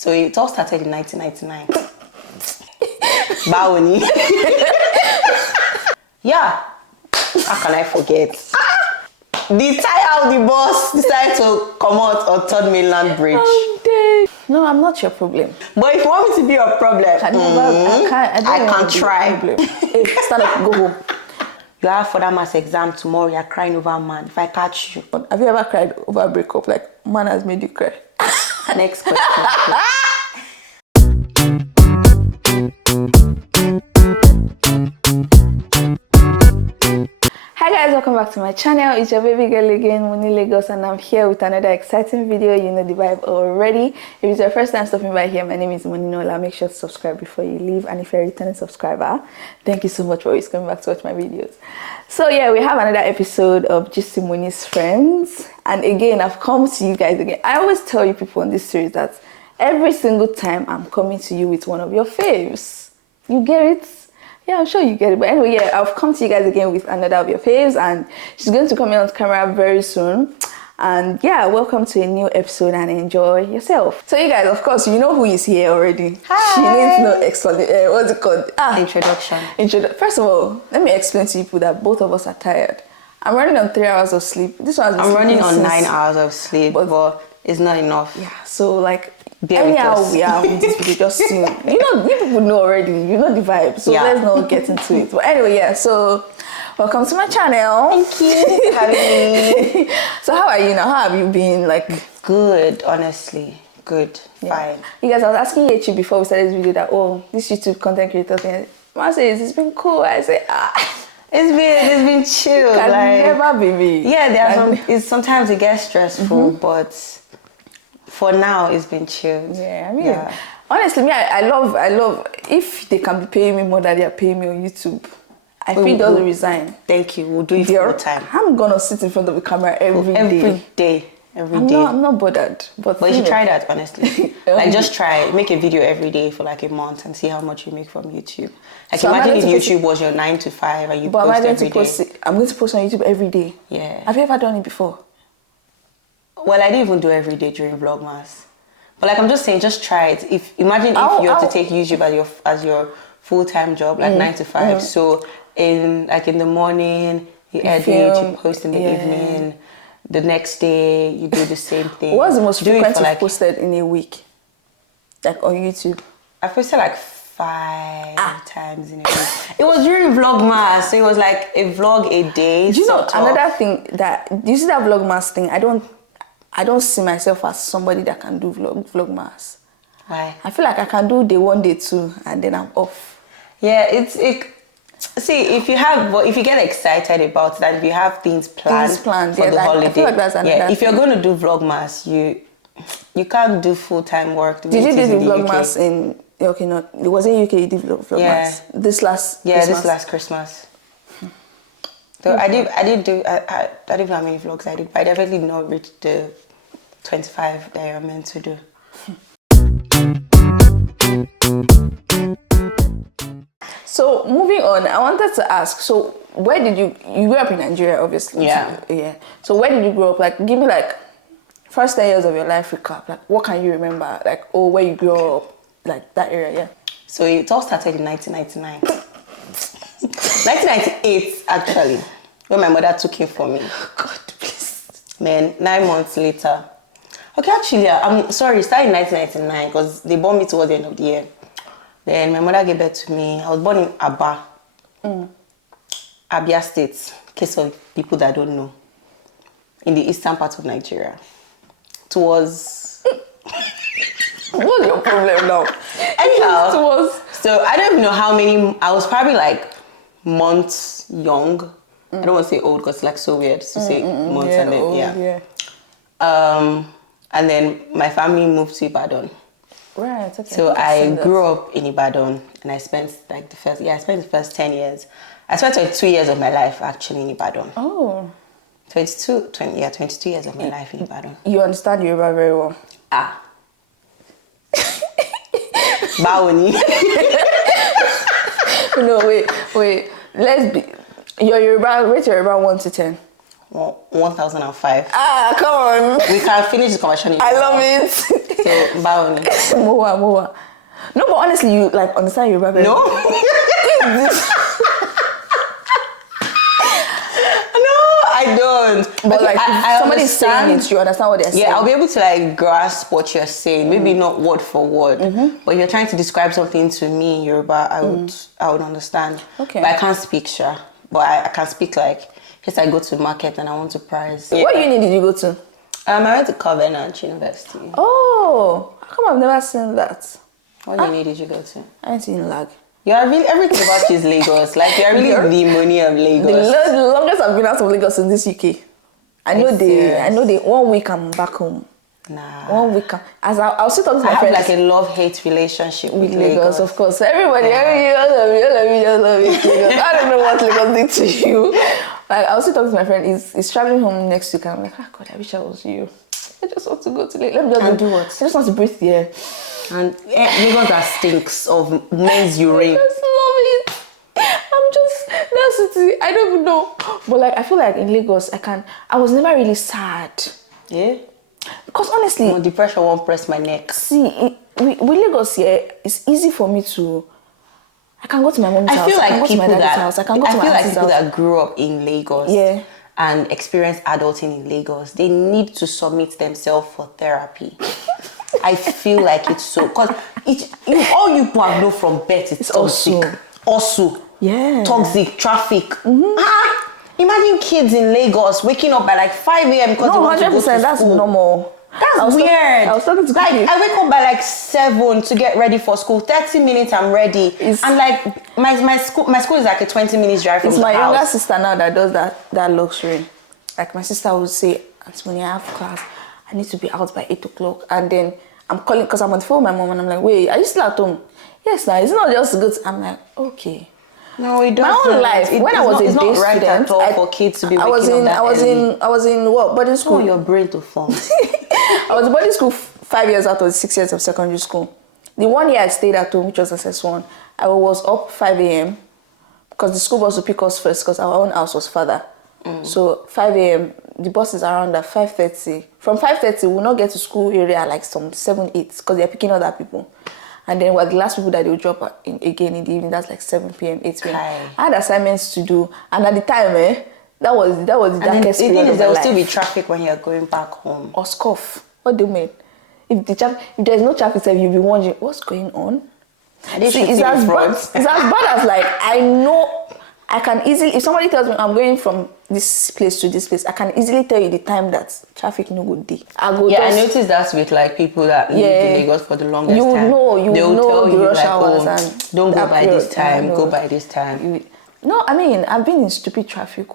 So it all started in 1999. Baoni. Yeah. How can I forget? The tire of the bus decided to come out on Third Mainland Bridge. I'm dead. No, I'm not your problem. But if you want me to be your problem, I can try. Hey, stand up, go home. You have further maths exam tomorrow, you're crying over a man. If I catch you. But have you ever cried over a breakup? Like, man has made you cry. Next question. Hi guys, welcome back to my channel. It's your baby girl again, MonnyLagos, and I'm here with another exciting video. You know the vibe already. If it's your first time stopping by here, my name is MonnyLagos. Make sure to subscribe before you leave, and if you're a returning subscriber, thank you so much for always coming back to watch my videos. So yeah, we have another episode of GIST with Monny's Friends, and again I've come to you guys again. I always tell you people on this series that every single time I'm coming to you with one of your faves. You get it? Yeah, I'm sure you get it. But anyway, yeah, I've come to you guys again with another of your faves, and she's going to come in on camera very soon. And yeah, welcome to a new episode and enjoy yourself. So you guys, of course, you know who is here already. Hi. She needs no explanation. What's it called? Introduction. First of all, let me explain to people that both of us are tired. I'm running on 3 hours of sleep. This one I'm running on 9 hours of sleep, but it's not enough. Yeah, so like, anyhow we are with this video, just soon. You people know already, you know the vibe, so let's not get into it. But anyway, yeah, so welcome to my channel. Thank you for having me. So how are you now? How have you been? Like, good, honestly. Good, fine. You guys, I was asking Yeychi before we started this video that, oh, this YouTube content creator thing, I says it's been cool. I say, it's been chill. Can like, never be me. Yeah, sometimes it gets stressful, but for now, it's been chilled. Yeah, I mean, honestly, me, I love, if they can be paying me more than they are paying me on YouTube, I feel they'll resign. Thank you. We'll do it full time. I'm going to sit in front of the camera every day. Every day. I'm not bothered. But you should try that, honestly. Like, just try. Make a video every day for like a month and see how much you make from YouTube. Like, so imagine if YouTube was your 9 to 5 and you post every day. I'm going to post on YouTube every day. Yeah. Have you ever done it before? Well, I didn't even do every day during Vlogmas. But like, I'm just saying, just try it. Imagine if you were to take YouTube as your full-time job, like 9 to 5. So in the morning, you edit, you post in the evening. The next day, you do the same thing. What's the most frequent you've posted in a week? Like on YouTube? I posted like 5 times in a week. It was during Vlogmas, so it was like a vlog a day. Do you know another thing do you see that Vlogmas thing? I don't see myself as somebody that can do Vlogmas. Why? I feel like I can do day 1, day 2, and then I'm off. Yeah, see, if you get excited about that, if you have things planned for the holiday, I feel like that's another if you're going to do Vlogmas, you can't do full-time work. Did you do the Vlogmas in? Okay, no, it wasn't UK. You did Vlogmas. Yeah. This last Christmas. So I don't know how many vlogs I did, but I definitely did not reach the 25 that you're meant to do. So moving on, I wanted to ask, so where did you grew up in Nigeria, obviously? Yeah. So where did you grow up? Like, give me like first 10 years of your life recap. Like, what can you remember? Like, where you grew up, like that area, yeah. So it all started in 1999. 1998, actually, when my mother took him for me. God, please. Man, 9 months later. Okay, actually, I'm sorry, it started in 1999 because they born me towards the end of the year. Then my mother gave birth to me. I was born in Aba, Abia State, in case of people that don't know, in the eastern part of Nigeria. It was... What's your problem now? Anyhow, so I don't even know how many, I was probably like months young. I don't want to say old because it's like so weird to say months and then, old, and then my family moved to Ibadan. Right, okay. So I grew up in Ibadan and I spent like the first 10 years. I spent 22 years of my life actually in Ibadan. Oh. 22 years of my life in Ibadan. You understand Yoruba very well. Baoni. No, wait. Let's be. Rate your Yoruba 1 to 10. Well, 1005. Come on. We can finish the conversation. I love it. So, Baoni. Mowa. No, but honestly, you like understand Yoruba very No. I don't. But like, if somebody's saying it, you understand what they're saying. Yeah, I'll be able to like grasp what you're saying. Maybe not word for word, but if you're trying to describe something to me in Yoruba, I would understand. Okay. But I can't speak, sure. But I can speak like, just I go to market and I want to price. What uni did you go to? I went to Covenant University. Oh, how come I've never seen that? What uni did you go to? I ain't seen Lag. You are really, everything about you is Lagos. Like, you're really the money of Lagos. The longest I've been out of Lagos in this UK. I know they 1 week I'm back home. Nah. 1 week. I'll sit talking to my friends. I have like a love-hate relationship with Lagos. Of course. Everybody, I love Lagos. I don't know what Lagos did to you. Like, I'll sit talking to my friend. He's traveling home next week. And I'm like, God, I wish I was you. I just want to go to Lagos. Let me just do what? I just want to breathe the air. And Lagos that stinks of men's urine. I just love it. That city, I don't even know. But like, I feel like in Lagos, I was never really sad. Yeah? Because honestly... The pressure won't press my neck. See, with Lagos here, it's easy for me to... I can go to my mom's house. I can go to my daddy's house. I can go to my auntie's house. That grew up in Lagos and experienced adulting in Lagos, they need to submit themselves for therapy. I feel like it's so... Because all you people have known from birth is toxic. Also. Yeah. Toxic, traffic. Imagine kids in Lagos waking up by like 5 a.m. because they want to go to school. That's normal. That's weird. I was talking to I wake up by like 7 to get ready for school. 30 minutes I'm ready. And like my school is like a 20 minutes drive from the house. It's my younger sister now that does that luxury. Like my sister would say, Auntie Monny, I have class. I need to be out by 8 o'clock. And then I'm calling because I'm on the phone with my mom and I'm like, wait, are you still at home? Yes, now it's not just good. I'm like, okay. No, it doesn't. My own life. When I was a day student, right at all for kids to be waking up I was in what boarding school. Oh, your brain to form. I was in boarding school 5 years out of the 6 years of secondary school. The 1 year I stayed at home, which was SS1, I was up 5 a.m. because the school bus would pick us first because our own house was further. So 5 a.m. the bus is around at 5:30. From 5:30 we'll not get to school area like some 7, 8 because they're picking other people. And then we're the last people that they'll drop again in the evening. That's like 7 p.m., 8 p.m. I had assignments to do. And at the time, that was the darkest period of my life. There will still be traffic when you're going back home. Or scoff. What do you mean? If there's no traffic, you'll be wondering, what's going on? See, it's as bad as like, I know I can easily, if somebody tells me I'm going from this place to this place, I can easily tell you the time that traffic no good day. I noticed that with like people that live in Lagos for the longest time. They'll tell you rush hours and don't go by this time, go by this time. No, I mean, I've been in stupid traffic.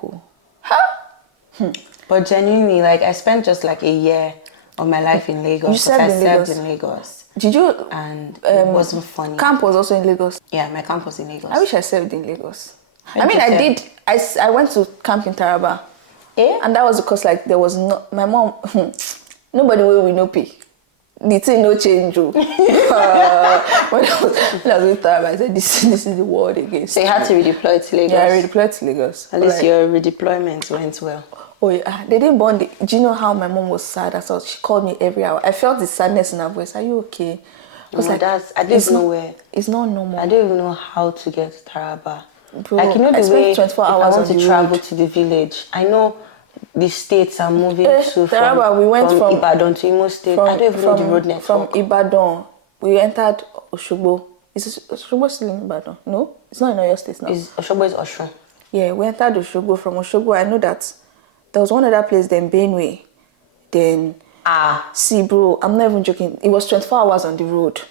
Huh? But genuinely, like I spent just like a year of my life in Lagos. You served in Lagos. Did you? And it wasn't funny. Camp was also in Lagos. Yeah, my camp was in Lagos. I wish I served in Lagos. I mean, I did. I went to camp in Taraba. Yeah. And that was because like there was no, my mom, nobody will no pay. The thing no change. When I was in Taraba, I said this is the world again. So you had to redeploy to Lagos? Yeah, I redeployed to Lagos. At least your redeployment went well. Oh yeah, they didn't bond. Do you know how my mom was sad? She called me every hour. I felt the sadness in her voice. Are you okay? Because I don't even know where. It's not normal. I don't even know how to get to Taraba. Bro, like, you know, the way 24 hours I want to travel to the village, I know the states I'm moving to Taraba, we went from Ibadan to Imo State. I don't even know the road network. From Ibadan, we entered Oshogbo. Is Oshogbo still in Ibadan? No, it's not in Oyo State now. Oshogbo is Oshun. Yeah, we entered Oshogbo. From Oshogbo, I know that there was one other place, then Benue. Then, see, bro, I'm not even joking. It was 24 hours on the road.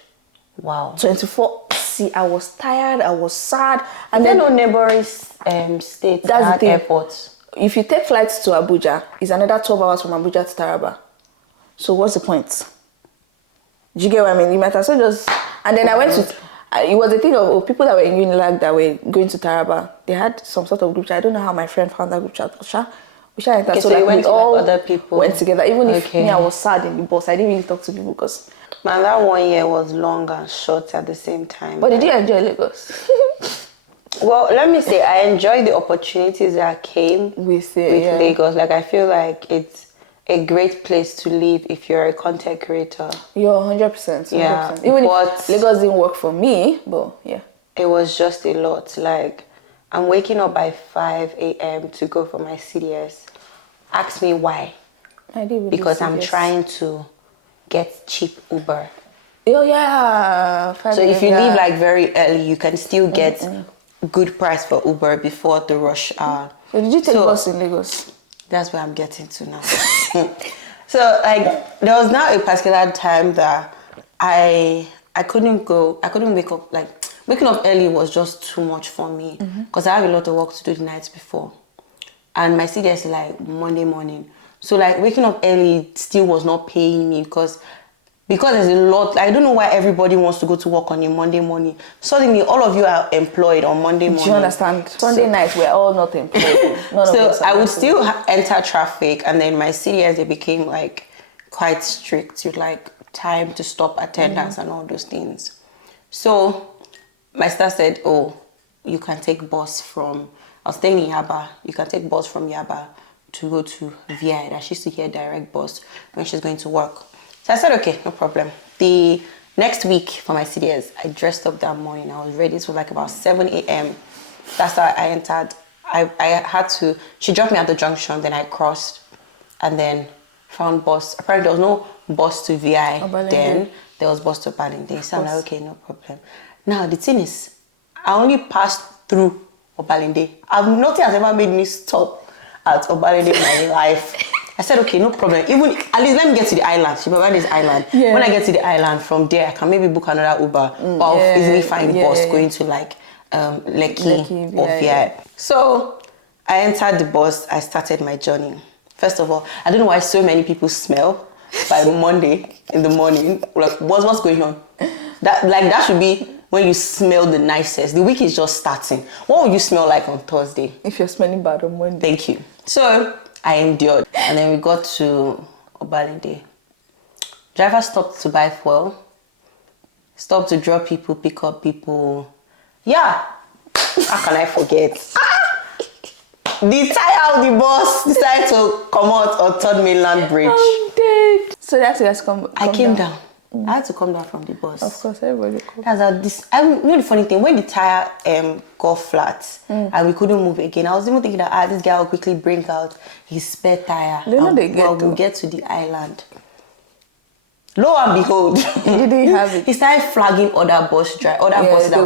Wow. 24. See, I was tired, I was sad. And then no neighboring states that airports. If you take flights to Abuja, it's another 12 hours from Abuja to Taraba. So what's the point? Do you get what I mean? You might as well just... And then I went to... It was a thing of people that were in Unilag that were going to Taraba. They had some sort of group chat. I don't know how my friend found that group chat. Okay, so like we all other people went together. Even if me, I was sad in the bus. I didn't really talk to people because... Man, that 1 year was long and short at the same time. But did you enjoy Lagos? Well, let me say, I enjoyed the opportunities that came with yeah. Lagos. Like, I feel like it's a great place to live if you're a content creator. You're 100%. Yeah. Even if Lagos didn't work for me, but yeah. It was just a lot. Like, I'm waking up by 5 a.m. to go for my CDS. Ask me why. Because I'm trying to get cheap Uber. Oh yeah. So if you leave like very early, you can still get good price for Uber before the rush hour. So did you take bus in Lagos? That's where I'm getting to now. So like there was now a particular time that I couldn't wake up. Like waking up early was just too much for me because I have a lot of work to do the nights before, and my CDS is like Monday morning. So like waking up early still was not paying me because there's a lot. I don't know why everybody wants to go to work on a Monday morning. Suddenly all of you are employed on Monday morning. Do you understand? Sunday night we're all not employed. So I would still enter traffic, and then my CDS, they became like quite strict with like time to stop attendance and all those things. So my sister said, oh, you can take bus from, I was staying in Yaba, you can take bus from Yaba to go to VI. That she used to hear direct bus when she's going to work. So I said, okay, no problem. The next week for my CDS, I dressed up that morning. I was ready. This was like about 7 a.m. That's how I entered. I had to, she dropped me at the junction, then I crossed and then found bus. Apparently there was no bus to VI then. There was bus to Obalende. So I'm like, okay, no problem. Now the thing is, I only passed through Obalende. Nothing has ever made me stop at Obalende in my life. I said, okay, no problem. Even at least let me get to the island. She provided this island. Yeah. When I get to the island, from there I can maybe book another Uber, or I'll easily find bus going to like Lekki or VI. So I entered the bus. I started my journey. First of all, I don't know why so many people smell by Monday in the morning. Like, what's going on? That should be when you smell the nicest. The week is just starting. What would you smell like on Thursday? If you're smelling bad on Monday. Thank you. So I endured. And then we got to Obalende. Driver stopped to buy fuel. Stopped to drop people, pick up people. Yeah. How can I forget? The tire of the bus decided to come out on Third Mainland Bridge. I'm dead. So that's it. I came down. I had to come down from the bus. Of course, everybody comes. That's how this. You know the funny thing, when the tire got flat and we couldn't move again, I was even thinking that this guy will quickly bring out his spare tire. We'll get to the island. Lo and behold, he didn't have it. He started flagging other buses that were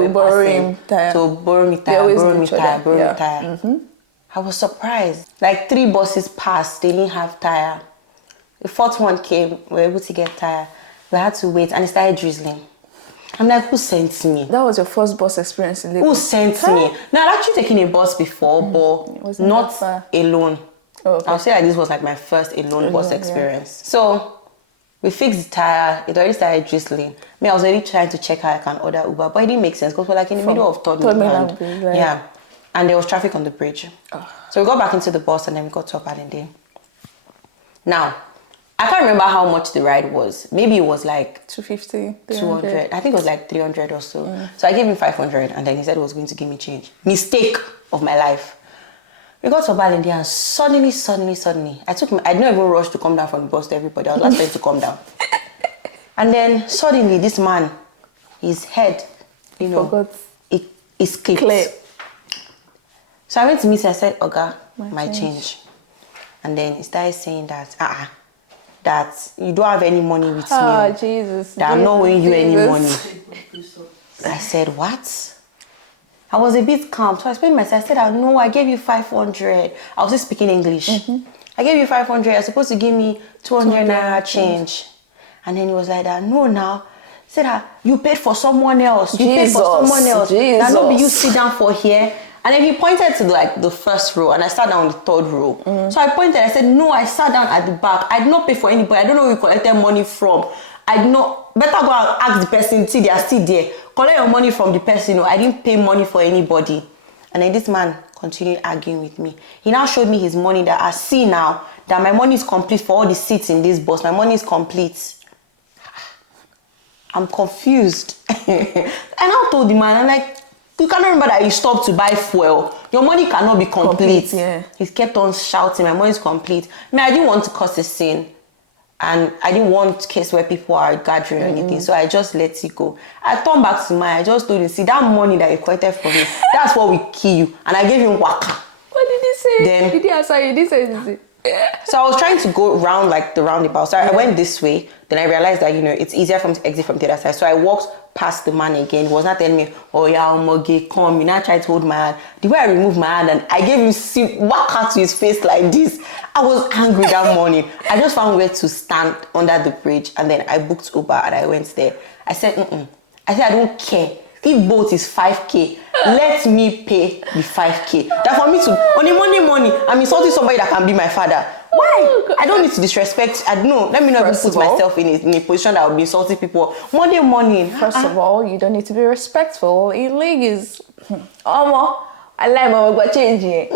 passing to borrow me tire. I was surprised. Like 3 buses passed, they didn't have tire. The 4th one came, we were able to get tire. We had to wait and it started drizzling. I'm like, who sent me? That was your first bus experience in Lagos? Who sent me? Now, I'd actually taken a bus before, but not alone. Oh, okay. I'll say that this was like my first alone bus experience. Yeah. So we fixed the tire. It already started drizzling. I was already trying to check how I can order Uber, but it didn't make sense because we're like in the middle of Third Mainland. Right? Yeah. And there was traffic on the bridge. Oh. So we got back into the bus and then we got to Obalende. Now, I can't remember how much the ride was. Maybe it was like 250, 200. I think it was like 300 or so. So I gave him 500 and then he said he was going to give me change. Mistake of my life. We got to Obalende and suddenly, I didn't even rush to come down from the bus to everybody. I was last time to come down. And then suddenly this man, his head, it clipped. Clear. So I went to meet him. I said, Oga, my change. And then he started saying that, that you don't have any money with me. Jesus. That I'm not owing you any money. I said, what? I was a bit calm. So I explained myself. I said, no, I gave you 500. I was just speaking English. I gave you 500. You're supposed to give me 200 naira change. And then he was like that. No, now. He said, you paid for someone else. You paid for someone else. Now, don't be you sit down for here. And then he pointed to like the first row and I sat down on the 3rd row. So I pointed, I said, no, I sat down at the back. I did not pay for anybody. I don't know where you collected money from. I did not, better go and ask the person, see they are still there. Collect your money from the person. No, I didn't pay money for anybody. And then this man continued arguing with me. He now showed me his money that I see now that my money is complete for all the seats in this bus. My money is complete. I'm confused. And I told the man, I'm like, You can't remember that you stopped to buy fuel. Your money cannot be complete. Yeah. He kept on shouting, my money is complete. I didn't want to cause a scene. And I didn't want case where people are gathering or anything. So I just let it go. I turned back to mine. I just told him, see, that money that you collected from me, that's what will kill you. And I gave him waka. What did he say? Then, did he answer you? Did he say anything? So I was trying to go around like the roundabout. So I went this way. Then I realized that, it's easier for me to exit from the other side. So I walked past the man again. He was not telling me, oh yeah, Omoge, come. You now try to hold my hand. The way I removed my hand and I gave him whack to his face like this. I was angry that morning. I just found where to stand under the bridge. And then I booked Uber and I went there. I said, I said, I don't care. If boat is 5K, let me pay the 5K. That for me to, on the money, I'm insulting somebody that can be my father. Why? I don't need to disrespect. I don't know. Let me not even put myself in a position that I would be insulting people. Money. First of all, you don't need to be respectful in Lagos. I like my work changing.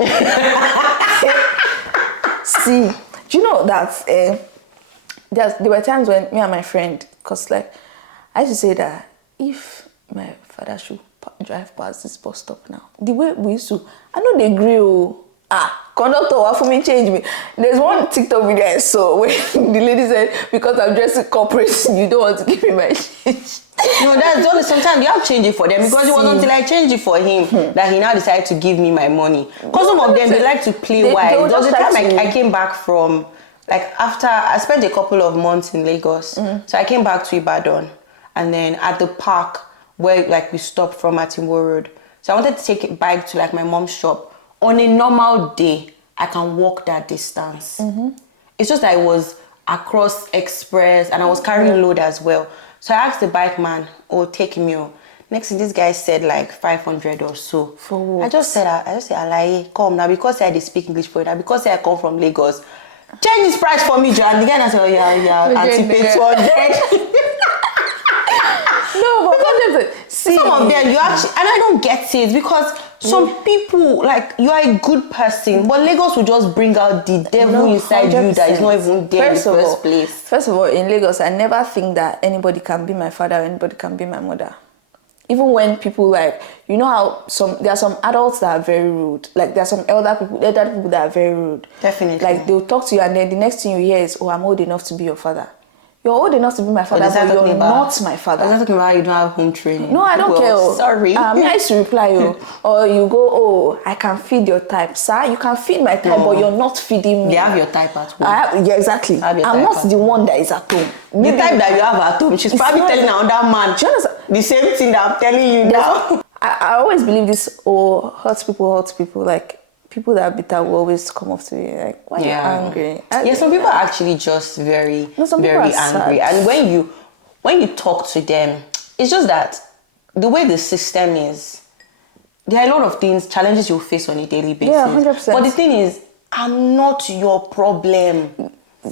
See, do you know that there were times when me and my friend, because like I used to say that if my father should drive past this bus stop now, the way we used to, I know they agree. Conductor, what for me change me? There's one TikTok video I saw where the lady said, because I'm dressing corporate, you don't want to give me my change. No, that's only sometimes you have to change it for them, because it was until I changed it for him that he now decided to give me my money. Because some of them, they like to play wise. There was a time I came back from, like after, I spent a couple of months in Lagos. So I came back to Ibadan. And then at the park where like we stopped from Atimbo Road. So I wanted to take a bike to like my mom's shop. On a normal day, I can walk that distance. It's just that I was across express and I was carrying load as well. So I asked the bike man, take me. Next thing, this guy said like 500 or so. For what? I just said, Alaye, come now, because I did speak English for you, because I come from Lagos. Change this price for me, John. The guy said, auntie pay 200. No, but see, some of them, you actually, and I don't get it, because some people, like, you are a good person, but Lagos will just bring out the devil inside 100%. You that is not even there in the first place. First of all, in Lagos, I never think that anybody can be my father or anybody can be my mother. Even when people like, you know how there are some adults that are very rude. Like there are some elder people that are very rude. Definitely. Like they'll talk to you and then the next thing you hear is, I'm old enough to be your father. You're old enough to be my father, but you're not my father. I'm talking about you don't have home training. No, I don't care. Sorry. I used to reply you. Or you go, I can feed your type. Sir, you can feed my type, but you're not feeding me. They have your type at home. Yeah, exactly. I'm not the one that is at home. The type that you have at home, she's probably telling another man the same thing that I'm telling you now. I always believe this, hurt people. Like, people that are bitter will always come up to me like, why are you angry? Some people are actually just very angry. And when you talk to them, it's just that the way the system is, there are a lot of challenges you'll face on a daily basis. Yeah, 100%. But the thing is, I'm not your problem.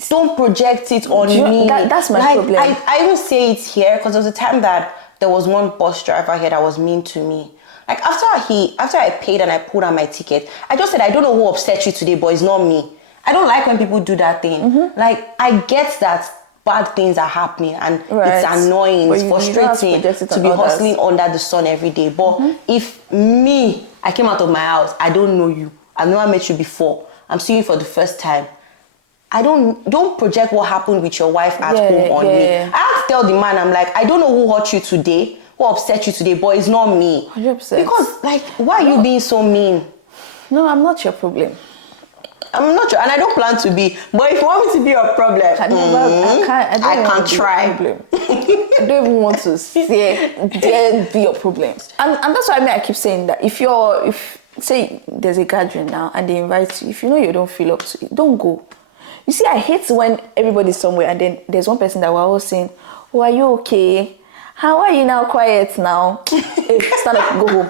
Don't project it on me. That's my problem. I even say it here because there was a time that there was one bus driver here that was mean to me. Like after I paid and I pulled out my ticket, I just said, I don't know who upset you today, but it's not me. I don't like when people do that thing. Like, I get that bad things are happening and it's annoying, it's frustrating to be hustling under the sun every day. But if I came out of my house, I don't know you, I've never met you before, I'm seeing you for the first time, I don't project what happened with your wife at home on me. I have to tell the man, I'm like, I don't know who hurt you today, who upset you today, but it's not me. 100%. Because, like, why are you being so mean? No, I'm not your problem. I'm not sure, and I don't plan to be. But if you want me to be your problem, I can't try. I don't even want to be your problem. And that's why I keep saying that if say there's a gathering now and they invite you, if you know you don't feel up to it, don't go. You see, I hate when everybody's somewhere and then there's one person that we're all saying, are you okay? How are you now? Quiet now. Hey, stand up, go home.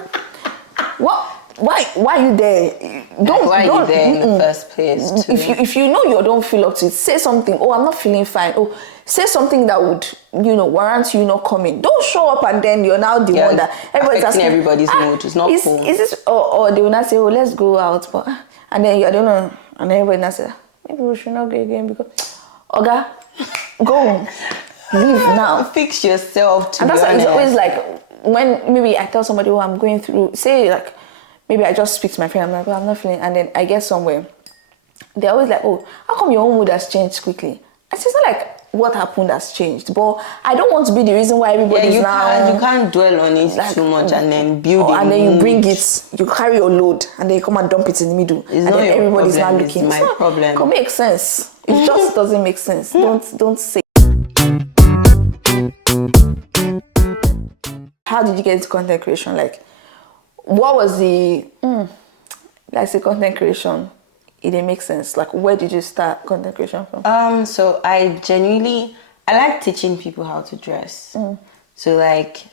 What? Why are you there? Why are you there in the first place? If you know you don't feel up to it, say something. I'm not feeling fine. Say something that would, warrant you not coming. Don't show up and then you're now the one that everybody's asking. Everybody's mood. It's not cool. Is this or they will not say, let's go out, but and then I don't know, and then everybody not say, maybe we should not go again because Oga, go home. Leave now. Fix yourself. And that's why it's always like when maybe I tell somebody what I'm going through, say like, maybe I just speak to my friend, I'm like, oh, I'm not feeling, and then I get somewhere, they're always like, oh, how come your own mood has changed quickly? And it's not like what happened has changed, but I don't want to be the reason why everybody's you can't dwell on it like, too much and then build it. And then you bring it, you carry your load, and then you come and dump it in the middle. It's not then everybody's problem, not looking. It's my problem. It makes sense. It just doesn't make sense. Don't say. How did you get into content creation? Like, what was the let's say content creation? It didn't make sense. Like, where did you start content creation from? So I like teaching people how to dress. So like,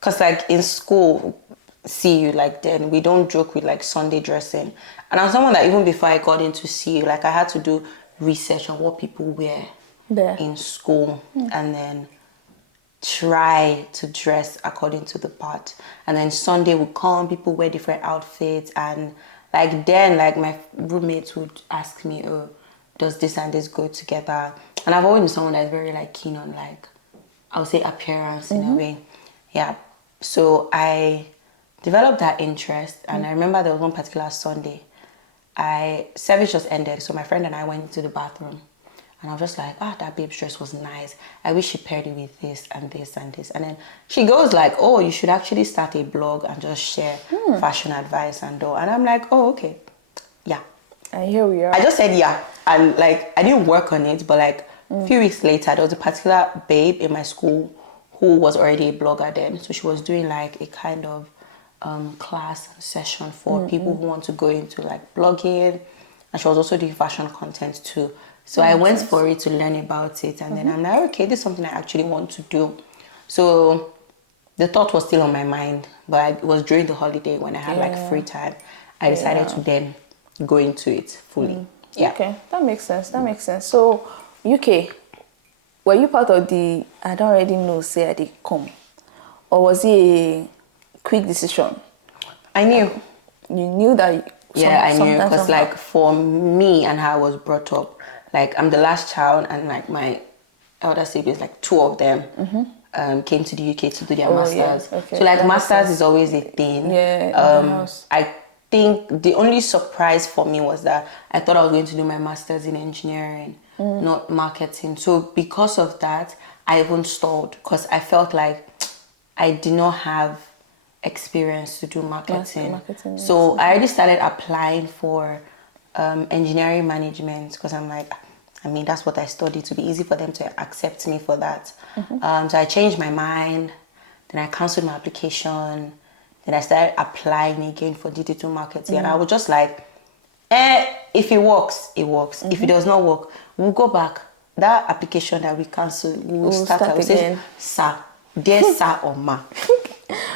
cause like in school, CU, like then we don't joke with like Sunday dressing. And I'm someone that even before I got into CU, like I had to do research on what people wear in school and then try to dress according to the part. And then Sunday would come, people wear different outfits, and like then like my roommates would ask me, oh, does this and this go together? And I've always been someone that's very like keen on like, I would say appearance in a way. Yeah. So I developed that interest, and I remember there was one particular Sunday, service just ended, so my friend and I went into the bathroom, and I was just like, that babe's dress was nice. I wish she paired it with this and this and this. And then she goes like, oh, you should actually start a blog and just share fashion advice and all. And I'm like, oh, okay. Yeah. And here we are. I just said yeah. And like, I didn't work on it, but like a few weeks later, there was a particular babe in my school who was already a blogger then. So she was doing like a kind of class session for people who want to go into like blogging. And she was also doing fashion content too. So I went for it to learn about it, and then I'm like, okay, this is something I actually want to do. So the thought was still on my mind, but it was during the holiday when I had like free time. I decided to then go into it fully. Yeah. Okay, that makes sense. So UK, were you part of the I don't already know say I did come, or was it a quick decision? I knew. You knew that. I knew, because like for me and how I was brought up, like I'm the last child, and like my elder siblings, like two of them, came to the UK to do their masters. Yeah. Okay. So like masters is always a thing. Yeah. I think the only surprise for me was that I thought I was going to do my masters in engineering, not marketing. So because of that, I even stalled, because I felt like I did not have experience to do marketing. So I already started applying for engineering management, because I'm like, I mean, that's what I studied, to be easy for them to accept me for that. So I changed my mind, then I cancelled my application, then I started applying again for digital marketing. And I was just like, if it works, it works. If it does not work, we'll go back. That application that we cancelled, we'll start again. Sir, dear sir or ma,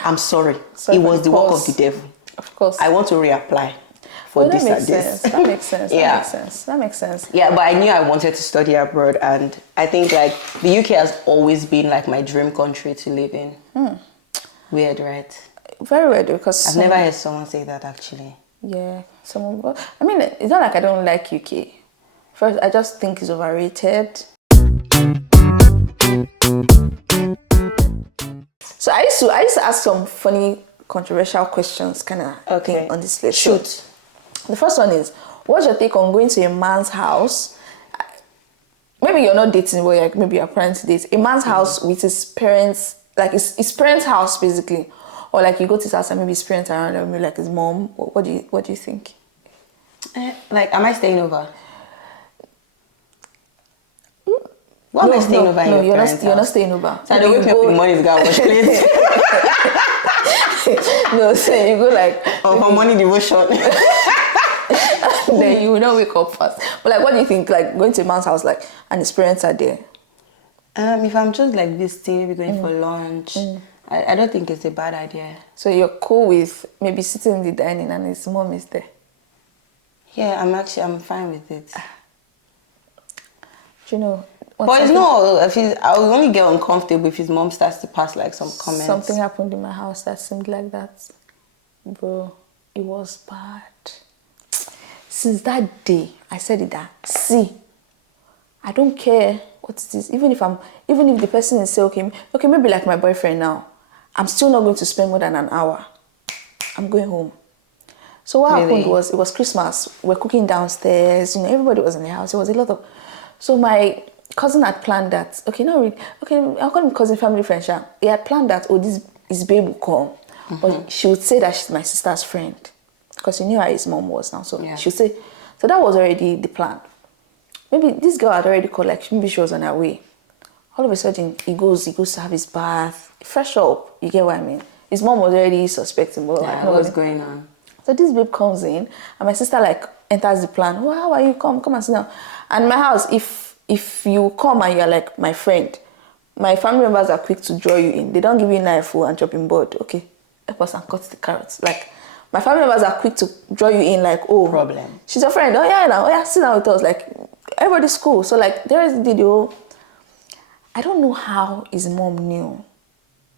I'm sorry. It was the work of the devil. Of course. I want to reapply for this and this. That makes sense. That makes sense. Yeah, but I knew I wanted to study abroad, and I think like the UK has always been like my dream country to live in. Weird, right? Very weird, because I've never heard someone say that actually. Yeah, I mean, it's not like I don't like UK. First, I just think it's overrated. So I used to ask some funny, controversial questions, kind of thing on this list. Shoot. The first one is, what's your take on going to a man's house? Maybe you're not dating, but like maybe you're planning to date. A man's house with his parents, like his parents' house basically, or like you go to his house and maybe his parents around, or maybe like his mom. What do you think? Like, am I staying over? What am I staying over in your parents' house? You're not staying over. So I don't wake up in the morning to go wash plates. No, so you go like for morning devotion. Then you will not wake up fast. But like, what do you think? Like going to a man's house, like, and his parents are there. If I'm just like visiting, maybe going for lunch, I don't think it's a bad idea. So you're cool with maybe sitting in the dining and his mom is there? Yeah, I'm fine with it. Do you know? But it's not. I will only get uncomfortable if his mom starts to pass like some comments. Something happened in my house that seemed like that, bro. It was bad. Since that day, I said it that. See, I don't care what it is. Even if the person is say okay, maybe like my boyfriend now. I'm still not going to spend more than an hour. I'm going home. So what happened was, it was Christmas. We're cooking downstairs. You know, everybody was in the house. It was a lot of... So my cousin had planned that... Okay, not really. Okay, I'll call him cousin, family, friend. He had planned that, oh, his babe will come. But she would say that she's my sister's friend. Because she knew how his mom was now. So she would say... So that was already the plan. Maybe this girl had already called, like, maybe she was on her way. All of a sudden, he goes to have his bath, fresh up. You get what I mean? His mom was already suspecting. Well, yeah, what's going on? So this babe comes in, and my sister like enters the plan. Well, how are you? Come and sit down. And in my house, if you come and you're like my friend, my family members are quick to draw you in. They don't give you a knife and chopping board. Okay, help us and cut the carrots. Like my family members are quick to draw you in. Like, oh, problem. She's your friend. Oh yeah, now. Oh yeah, sit down with us. Like everybody's cool. So like there is the video. I don't know how his mom knew.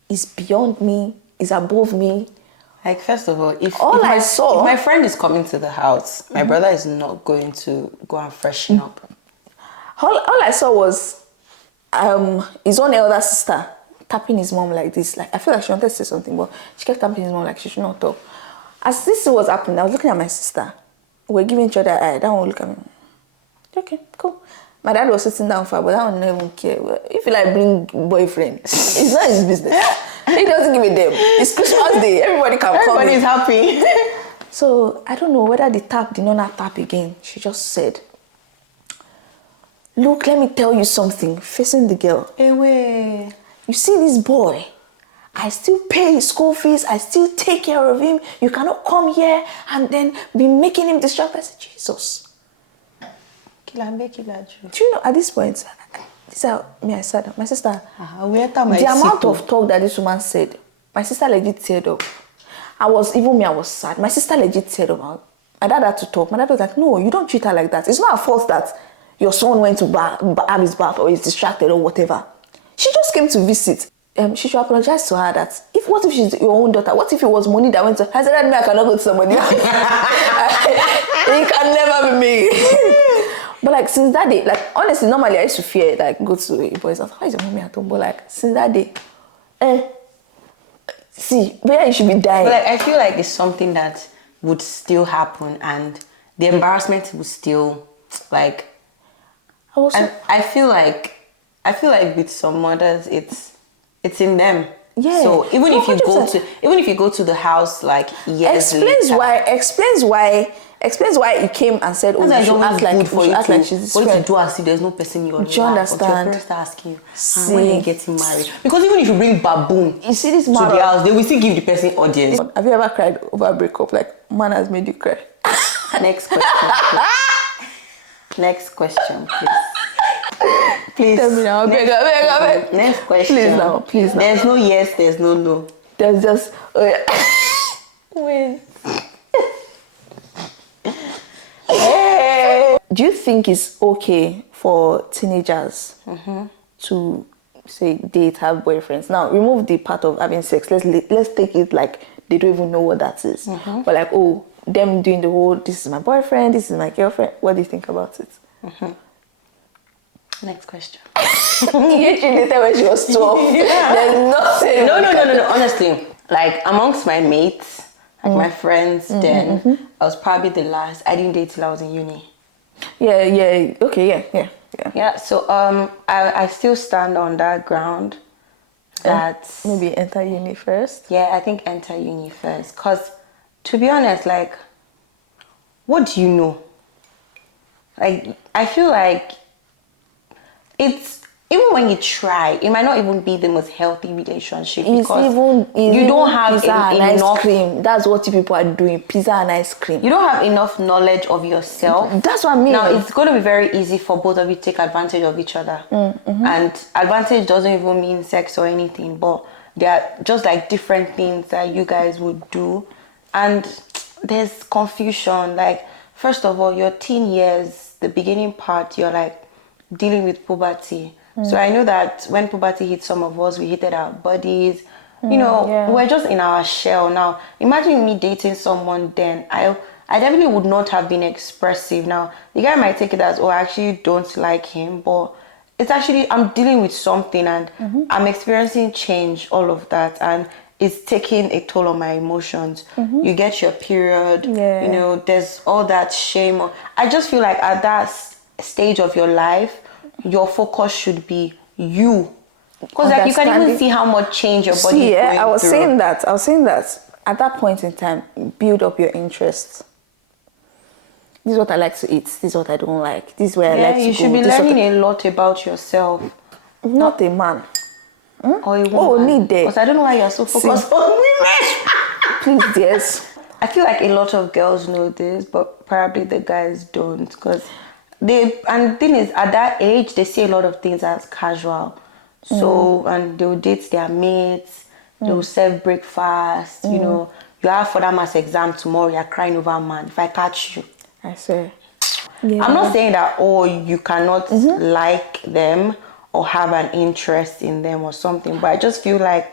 It's beyond me. It's above me. Like, first of all, if my friend is coming to the house, my brother is not going to go and freshen up. All I saw was his own elder sister tapping his mom like this. Like, I feel like she wanted to say something, but she kept tapping his mom like she should not talk. As this was happening, I was looking at my sister. We're giving each other eye. That one look at me. Okay, cool. My dad was sitting down for, but that one didn't even care. If you like bring boyfriend, it's not his business. He doesn't give a damn. It's Christmas Day. Everybody can come. Everybody's happy. So I don't know whether the tap did not tap again. She just said, "Look, let me tell you something." Facing the girl. Anyway, you see this boy? I still pay his school fees. I still take care of him. You cannot come here and then be making him distracted. I said, Jesus. Do you know, at this point, this is me, I said, my sister, the amount of talk that this woman said, my sister legit teared up. I was sad. My sister legit teared up. My dad had to talk. My dad was like, no, you don't treat her like that. It's not her fault that your son went to have his bath or is distracted or whatever. She just came to visit. She should apologize to her that, what if she's your own daughter? What if it was money that went to... I said, that I cannot go to somebody else. It can never be me. But like since that day, like honestly, normally I used to fear like go to a boy's house. How is your mommy at home? But like since that day, see, where you should be dying. But like I feel like it's something that would still happen, and the embarrassment would still like. And I feel like with some mothers, it's in them. Yeah. So even if you go to the house like years later, explains why he came and said, "Oh, you should act like she's his friend." What you do as if there's no person in your life. Do you understand? Your parents ask you, when are you getting married? Because even if you bring baboon you see this to the house, they will still give the person audience. Have you ever cried over a breakup? Like, man has made you cry. Next question, please. Next question, please. Please. Tell me now. Beg. Next question. Please now. There's no yes, there's no no. There's just... Oh, yeah. Wait. Do you think it's okay for teenagers to, say, date, have boyfriends? Now, remove the part of having sex. Let's take it like they don't even know what that is. But like, oh, them doing the whole, this is my boyfriend, this is my girlfriend. What do you think about it? Next question. Yeychi later when she was 12. Yeah. There's nothing. No. Honestly, like amongst my mates, like my friends, then I was probably the last. I didn't date till I was in uni. Yeah. Okay, yeah. Yeah. So I still stand on that ground. That maybe enter uni first. Yeah, I think enter uni first. Cause to be honest, like, what do you know? Like, I feel like it's, even when you try, it might not even be the most healthy relationship because you don't have pizza and ice cream. That's what you people are doing, pizza and ice cream. You don't have enough knowledge of yourself. That's what I mean. Now, it's going to be very easy for both of you to take advantage of each other. And advantage doesn't even mean sex or anything, but they are just like different things that you guys would do. And there's confusion. Like, first of all, your teen years, the beginning part, you're like dealing with puberty. So I know that when puberty hit some of us, we hated our bodies. You know, we're just in our shell. Now, imagine me dating someone then. I definitely would not have been expressive. Now, the guy might take it as, oh, I actually don't like him. But it's actually, I'm dealing with something and I'm experiencing change, all of that. And it's taking a toll on my emotions. You get your period, you know, there's all that shame. I just feel like at that stage of your life, your focus should be you. Because like you can even see how much change your body is going I was through. saying that at that point in time, build up your interests. This is what I like to eat. This is what I don't like. This is where I like to go. You should be learning a lot about yourself. Not a man. Or a woman. Oh, need that. Because I don't know why you're so focused on women. Please, yes. I feel like a lot of girls know this, but probably the guys don't. Because and the thing is, at that age, they see a lot of things as casual. So, and they'll date their mates, they'll serve breakfast, you know. You have for that maths exam tomorrow, you're crying over a man. If I catch you. I swear. Yeah. I'm not saying that, you cannot like them or have an interest in them or something, but I just feel like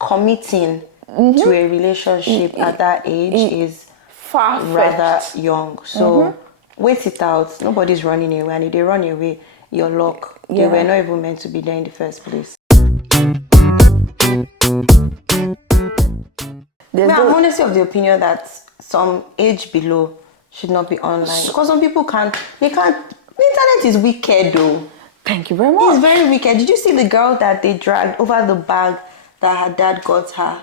committing to a relationship at that age is rather young. So wait it out. Nobody's running away, and if they run away, your luck. They were not even meant to be there in the first place. I'm honestly of the opinion that some age below should not be online, because some people can't. The internet is wicked though. Thank you very much. It's very wicked. Did you see the girl that they dragged over the bag that her dad got her?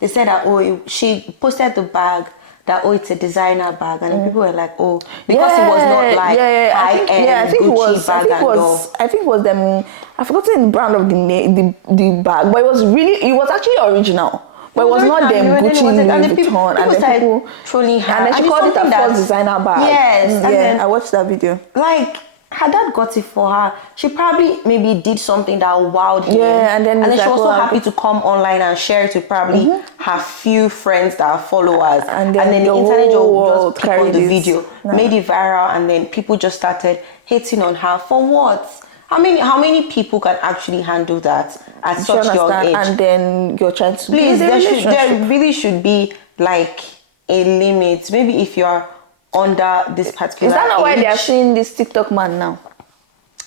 They said that she posted the bag that it's a designer bag, and people were like, because it was not like high-end Gucci bag and all. I think it was them. I forgot the brand of the bag, but it was actually original. But it was not them Gucci, Louis Vuitton, and then people trolling her. And then she called it a first designer bag. Yes. I watched that video. Like, her dad got it for her. She probably maybe did something that wowed him. Yeah, and then she was so happy to come online and share it with probably her few friends that are followers. And then the internet just picked on the video, made it viral, and then people just started hating on her for what? How many people can actually handle that at such young age? And then you're trying to there really should be like a limit. Maybe if you're under this particular Is that not age. why they are seeing this TikTok man now?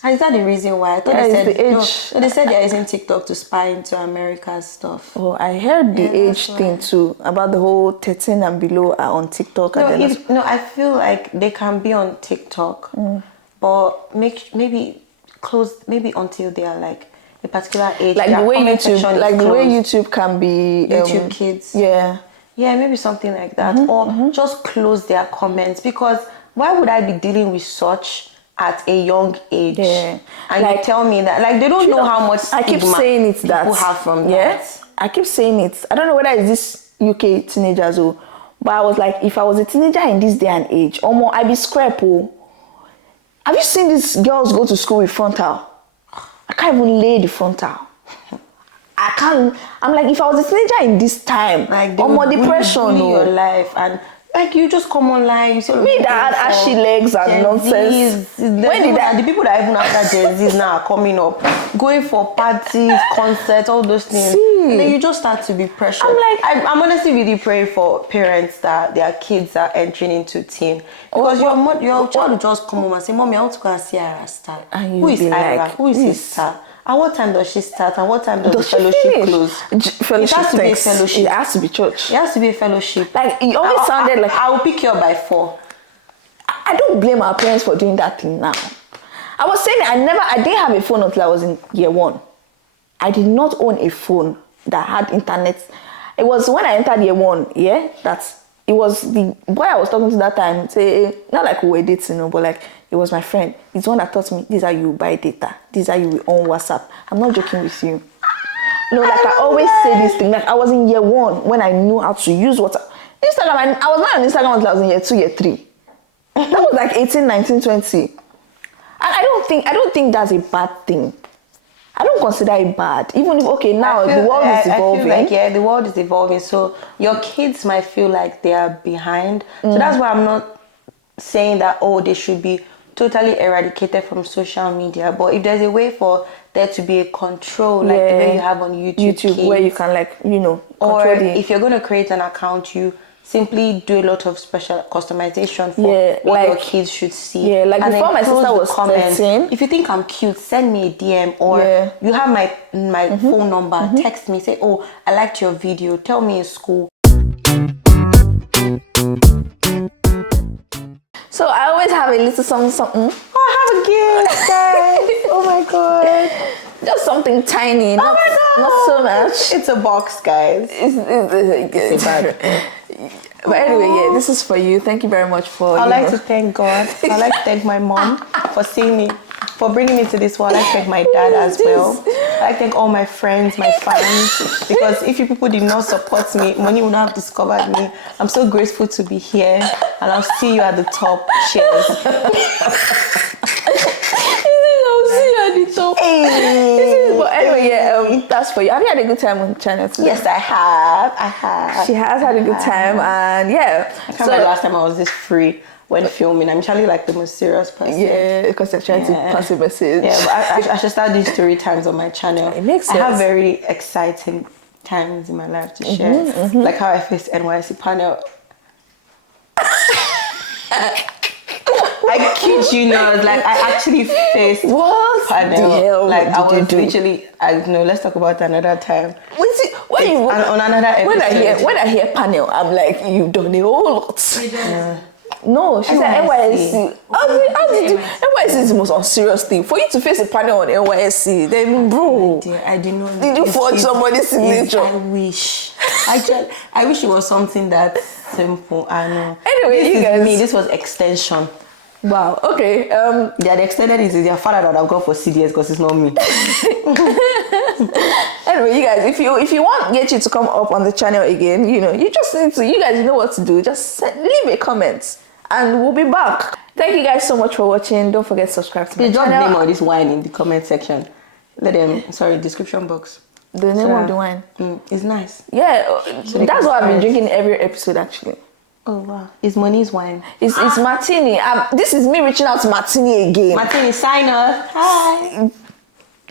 Is that the reason why? I thought they said the age. No, they said they're using TikTok to spy into America's stuff. Oh, I heard the age thing too, about the whole 13 and below are on TikTok. I feel like they can be on TikTok, but maybe until they are like a particular age. Like the way YouTube can be YouTube Kids. Yeah, maybe something like that. Or just close their comments, because why would I be dealing with such at a young age? Yeah. And like, you tell me that, like, they don't know how much stigma I keep saying it's people that. have from that. I keep saying it. I don't know whether it's this UK teenagers or, but I was like, if I was a teenager in this day and age, I'd be scrap. Have you seen these girls go to school with frontal? I can't even lay the frontal. I can't. I'm like, if I was a teenager in this time, like, more depression, your life, and like you just come online, you say me that had ashy legs and nonsense. The people that even after Gen Z's now are coming up, going for parties, concerts, all those things. And then you just start to be pressured. I'm honestly really praying for parents that their kids are entering into teen, because your child will just come home and say, "Mommy, I want to go and see Ira start." Who is Ira? Who is his star? At what time does she start? And what time does the fellowship close? It has to be a fellowship. It has to be church. It has to be a fellowship. Like, it always sounded like... I will pick you up by 4. I don't blame our parents for doing that thing now. I was saying I didn't have a phone until I was in year 1. I did not own a phone that had internet. It was when I entered year 1, it was the boy I was talking to that time, not like we were dating, but like, it was my friend. He's the one that taught me, this is how you buy data. This is how you on WhatsApp. I'm not joking with you. No, like I always say this thing. Like I was in year 1 when I knew how to use WhatsApp. Instagram, I was not on Instagram until I was in year 2, year 3. That was like 18, 19, 20. And I don't think that's a bad thing. I don't consider it bad. Even if, now the world is evolving. I feel like, the world is evolving. So your kids might feel like they are behind. So that's why I'm not saying that, they should be totally eradicated from social media. But if there's a way for there to be a control, like the way you have on YouTube Kids, where you can, like, control or if you're going to create an account, you simply do a lot of special customization for what your kids should see. Yeah, like and before my sister was 13. If you think I'm cute, send me a DM, or you have my phone number. Text me, say, oh, I liked your video. Tell me in school. So I always have a little something. Oh, I have a gift, guys. Oh my god. Just something tiny. Not so much. It's a box, guys. It's bad. But anyway, yeah, this is for you. Thank you very much for. I'd like to thank God. I'd like to thank my mom for seeing me, for bringing me to this world. I'd like to thank my dad as well. I'd like to thank all my friends, my fans, because if you people did not support me, Money would not have discovered me. I'm so grateful to be here, and I'll see you at the top. Cheers. But anyway, that's for you. Have you had a good time on the channel today? Yes, I have. She has had a good time, and yeah. I can't remember the last time I was this free when filming. I'm usually like the most serious person. Yeah, because you're trying to pass a message. Yeah, but I should start doing story times on my channel. It makes sense. I have very exciting times in my life to share. Like how I faced NYC panel. I kid you not, like I actually faced panel. Like I was literally, let's talk about another time. On another episode. When I hear panel, I'm like, you've done a whole lot. No, she said NYSC. How did you? NYSC is the most unserious thing. For you to face a panel on NYSC, then bro, I didn't know. Did you forge somebody's signature? I wish. I wish it was something that simple. I know. Anyway, this was extension. Wow. Okay. The extended is their father that I've got for CDS because it's not me. Anyway, you guys, if you want Yeychi to come up on the channel again, you just need to. You guys know what to do. Just leave a comment, and we'll be back. Thank you guys so much for watching. Don't forget to subscribe to my channel. Drop the name of this wine in the comment section. Description box. The name of the wine. It's nice. Yeah, that's what I've been drinking every episode actually. Oh wow, it's Monny's wine. It's martini. This is me reaching out to Martini again. Martini, sign up. Hi.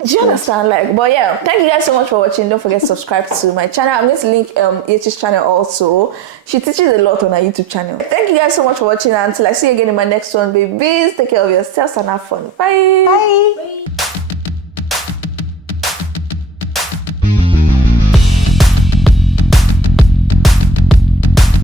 Do you understand? But yeah, thank you guys so much for watching. Don't forget to subscribe to my channel. I'm going to link Yeychi's channel also. She teaches a lot on her YouTube channel. Thank you guys so much for watching. Until I see you again in my next one, babies. Take care of yourselves and have fun. Bye. Bye.